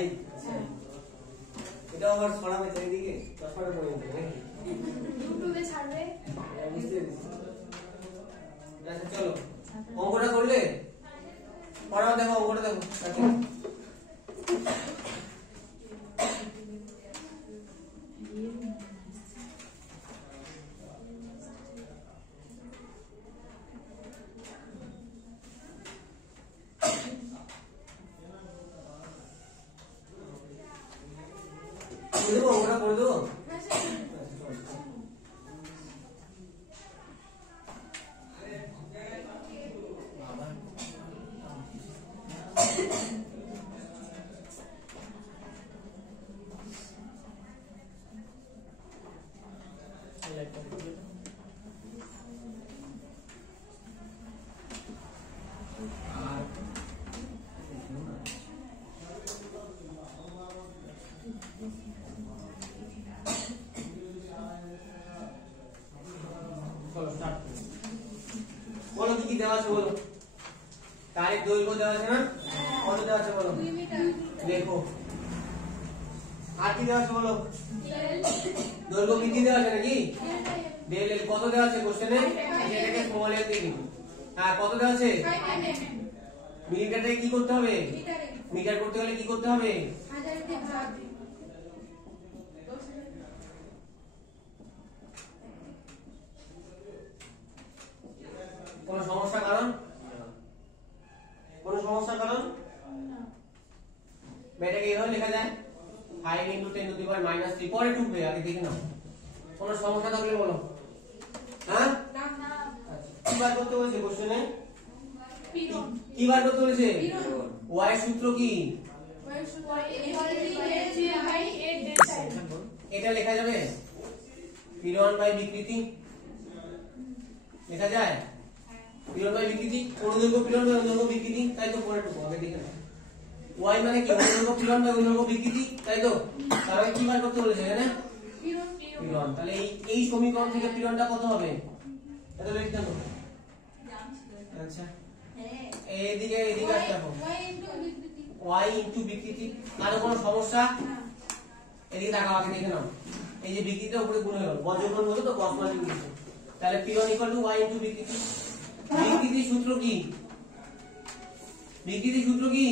তাই এটা আবার ছড়াবে চারিদিকে চশমাটা পরে নেবে নাকি ইউটিউবে ছাড়বে বুঝতে পেরেছি আচ্ছা চলো অঙ্কটা করলে পড়াও দেখো অঙ্কটা দেখো আচ্ছা করে দেবো ওটা করে দেবো বলো কি কি দেওয়া আছে বলো তারের দৈর্ঘ্য দেওয়া আছে না কত দেওয়া আছে বলো 2 মিটার লেখো আর কি দেওয়া আছে বলো দৈর্ঘ্য বৃদ্ধি দেওয়া আছে নাকি ডেল এল কত দেওয়া আছে কোশ্চেনে এটাকে স্মল এল দিয়ে দিবি হ্যাঁ কত দেওয়া আছে মিলিমিটারে কি করতে হবে মিটার করতে হলে কি করতে হবে 1000 দিয়ে ভাগ কোন সমস্যা কারণ কোন সমস্যা কারণ এটাকে এইভাবে লেখা যায় 5 × 10 টু দি পাওয়ার -3 পরে টুকবে আগে দেখে নাও কোন সমস্যা থাকলে বলো হ্যাঁ না না কি বার করতে বলেছে কোশ্চেনে পিরন কি বার করতে বলেছে পিরন y এর সূত্র কি এটা লেখা যাবে পীড়ন বাই বিকৃতি লেখা যায় পীড়ন বাই বিকৃতি অনুদৈর্ঘ্য পীড়ন বাই অনুদৈর্ঘ্য বিকৃতি তাই তো পরে টুকু আগে দেখে নাও y মানে কি অনুদৈর্ঘ্য পীড়ন বাই অনুদৈর্ঘ্য বিকৃতি তাই তো তাহলে কি বার করতে বলেছে এখানে পীড়ন তাহলে এই সমীকরণ থেকে পীড়নটা কত হবে এটা লিখতে হবে আচ্ছা এদিকে আসতে হবে y ইনটু বিকৃতি আর কোনো সমস্যা এদিকে তাকাও আগে দেখে নাও এই যে বিকৃতিটা উপরে গুণ হলো বজ্রগুণ হলো তো cos মানে লিখেছে তাহলে পীড়ন ইকুয়াল টু y ইনটু বিকৃতি বিকৃতির সূত্র কি